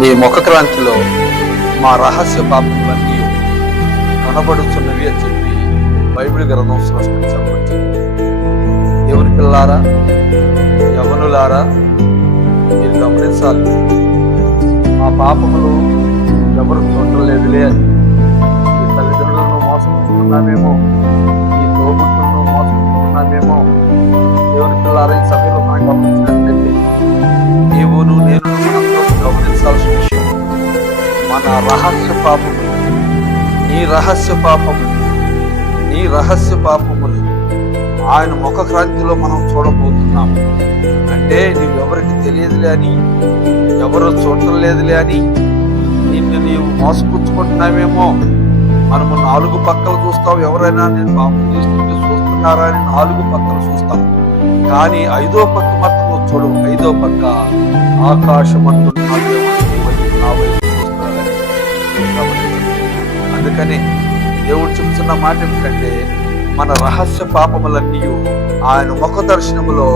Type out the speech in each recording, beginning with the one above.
నీ ముఖ క్రాంతిలో మా రహస్య పాపములన్నీ కనబడుతున్నవి అని చెప్పి బైబిల్ గ్రంథం స్పష్టంగా చెప్పబడుతుంది. దేవుని పిల్లారా, యవనులారా, మీరు గమనించాలి, మా పాపములు ఎవరు చూడలేదులే అని. ఈ తల్లిదండ్రులను మోసపుచ్చుకున్నామేమో, ఈ తోబుట్టులను మోసపుచ్చుకున్నామేమో. దేవుని పిల్లారా, ఈ సమయంలో మనం గమనించినట్లయితే నీవును నేను గమనించాల్సిన విషయం, మన రహస్య పాపములు, నీ రహస్య పాపములు ఆయన ముఖ క్రాంతిలో మనం చూడబోతున్నాము. అంటే నువ్వు ఎవరికి తెలియదులే అని, ఎవరు చూడటం లేదులే అని నిన్ను నీవు మోసపుచ్చుకుంటున్నావేమో. మనము 4 పక్కలు చూస్తాం, ఎవరైనా నేను పాపం చేస్తుంటే చూస్తున్నారా అని 4 పక్కలు చూస్తాం. కానీ 5వ పక్క మాత్రం నువ్వు చూడవు. 5వ పక్క ఆకాశమందు అందుకని దేవుడు చెప్తున్న మాట ఏమిటంటే, మన రహస్య పాపములన్నీ ఆయన ముఖ దర్శనములో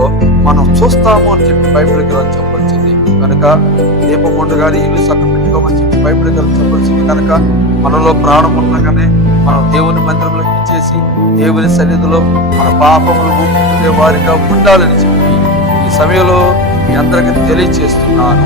మనం చూస్తాము అని చెప్పి బైబిల్ గ్రంథం చెప్పొచ్చింది. కనుక దీపం ఉండగానే ఇల్లు చక్క పెట్టుకోమని చెప్పి బైబిల్ గ్రంథం చెప్పొచ్చింది. కనుక మనలో ప్రాణం ఉండగానే మనం దేవుని మందిరంలోకి ఇచ్చేసి దేవుని సన్నిధిలో మన పాపములు ఒప్పుకునే వారిగా ఉండాలని చెప్పి ఈ సమయంలో మీ అందరికీ తెలియచేస్తున్నాను.